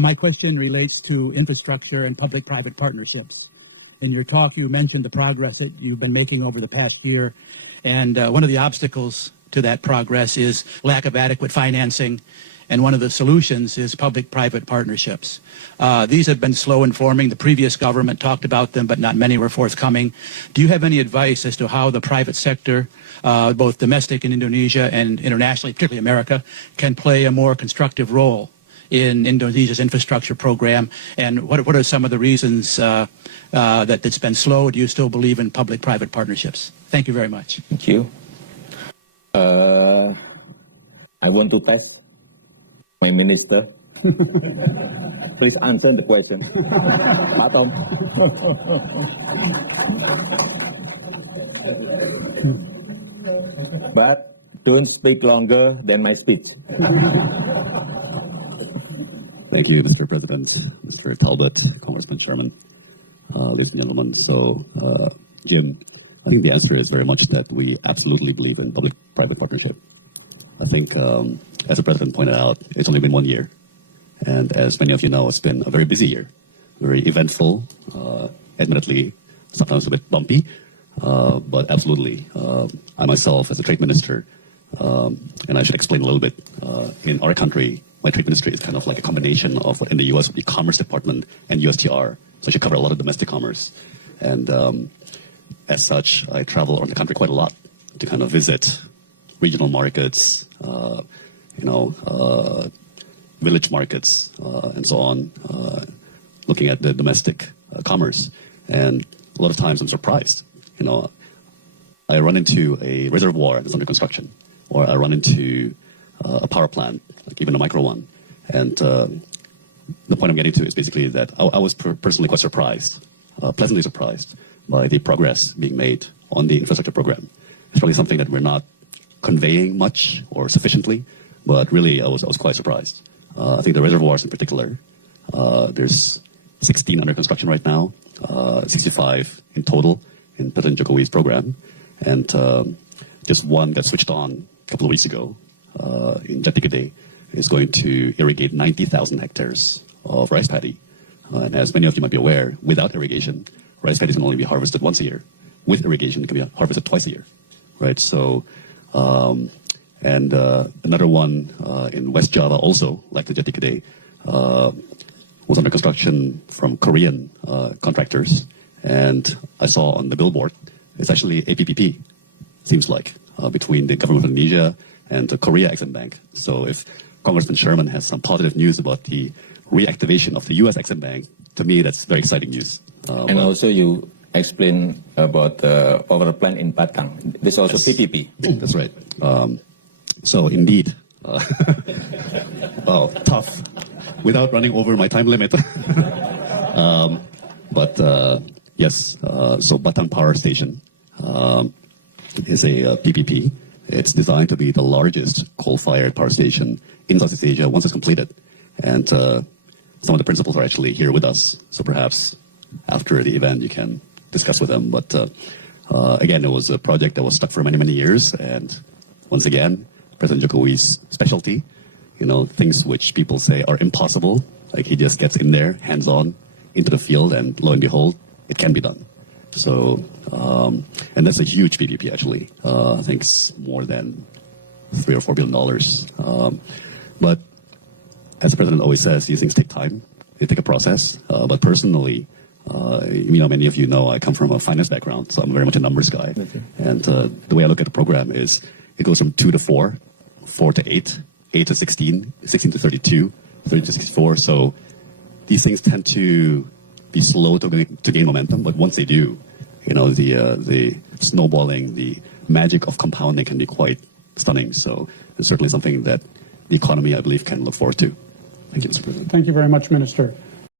My question relates to infrastructure and public-private partnerships. In your talk, you mentioned the progress that you've been making over the past year, and one of the obstacles to that progress is lack of adequate financing, and one of the solutions is public-private partnerships. These have been slow in forming. The previous government talked about them, but not many were forthcoming. Do you have any advice as to how the private sector, both domestic in Indonesia and internationally, particularly America, can play a more constructive role in Indonesia's infrastructure program? And what are some of the reasons that it's been slow? Do you still believe in public-private partnerships? Thank you very much. Thank you. I want to thank my minister. Please answer the question. But don't speak longer than my speech. Thank you, Mr. President, Mr. Talbot, Congressman Sherman, ladies and gentlemen. So, Jim, I think the answer is very much that we absolutely believe in public-private partnership. I think, as the President pointed out, it's only been 1 year. And as many of you know, it's been a very busy year, very eventful, admittedly, sometimes a bit bumpy, but absolutely. I myself, as a trade minister, and I should explain a little bit, in our country, my trade ministry is kind of like a combination of what in the U.S. would be Commerce Department and USTR. So I should cover a lot of domestic commerce. And as such, I travel around the country quite a lot to kind of visit regional markets, village markets, and so on, looking at the domestic commerce. And a lot of times I'm surprised. I run into a reservoir that's under construction, or I run into a power plant, like even a micro one. And the point I'm getting to is basically that I was personally quite surprised, pleasantly surprised by the progress being made on the infrastructure program. It's probably something that we're not conveying much or sufficiently, but really I was quite surprised. I think the reservoirs in particular, there's 16 under construction right now, 65 in total in President Jokowi's program, and just one got switched on a couple of weeks ago in Jati Gede is going to irrigate 90,000 hectares of rice paddy. And as many of you might be aware, without irrigation, rice paddy can only be harvested once a year. With irrigation, it can be harvested twice a year, right? So, another one in West Java also, like the Jati Gede, was under construction from Korean contractors. And I saw on the billboard, it's actually a PPP, seems like, between the government of Indonesia and the Korea Exim Bank. So if Congressman Sherman has some positive news about the reactivation of the U.S. Exim Bank, to me, that's very exciting news. And also you explain about the power plant in Batang. This also yes. PPP. That's right. So indeed, well, tough, without running over my time limit. Yes, so Batang Power Station is a PPP. It's designed to be the largest coal-fired power station in Southeast Asia once it's completed. And some of the principals are actually here with us. So perhaps after the event, you can discuss with them. But again, it was a project that was stuck for many, many years. And once again, President Jokowi's specialty, things which people say are impossible, like he just gets in there, hands-on, into the field, and lo and behold, it can be done. So, and that's a huge PPP actually. I think it's more than $3 or $4 billion. But as the president always says, these things take time. They take a process. But personally, many of you know I come from a finance background, so I'm very much a numbers guy. Okay. And the way I look at the program is it goes from 2 to 4, 4 to 8, 8 to 16, 16 to 32, 30 to 64. So these things tend to be slow to gain momentum, but once they do, the snowballing, the magic of compounding can be quite stunning. So it's certainly something that the economy, I believe, can look forward to. Thank you, Mr. President. Thank you very much, Minister.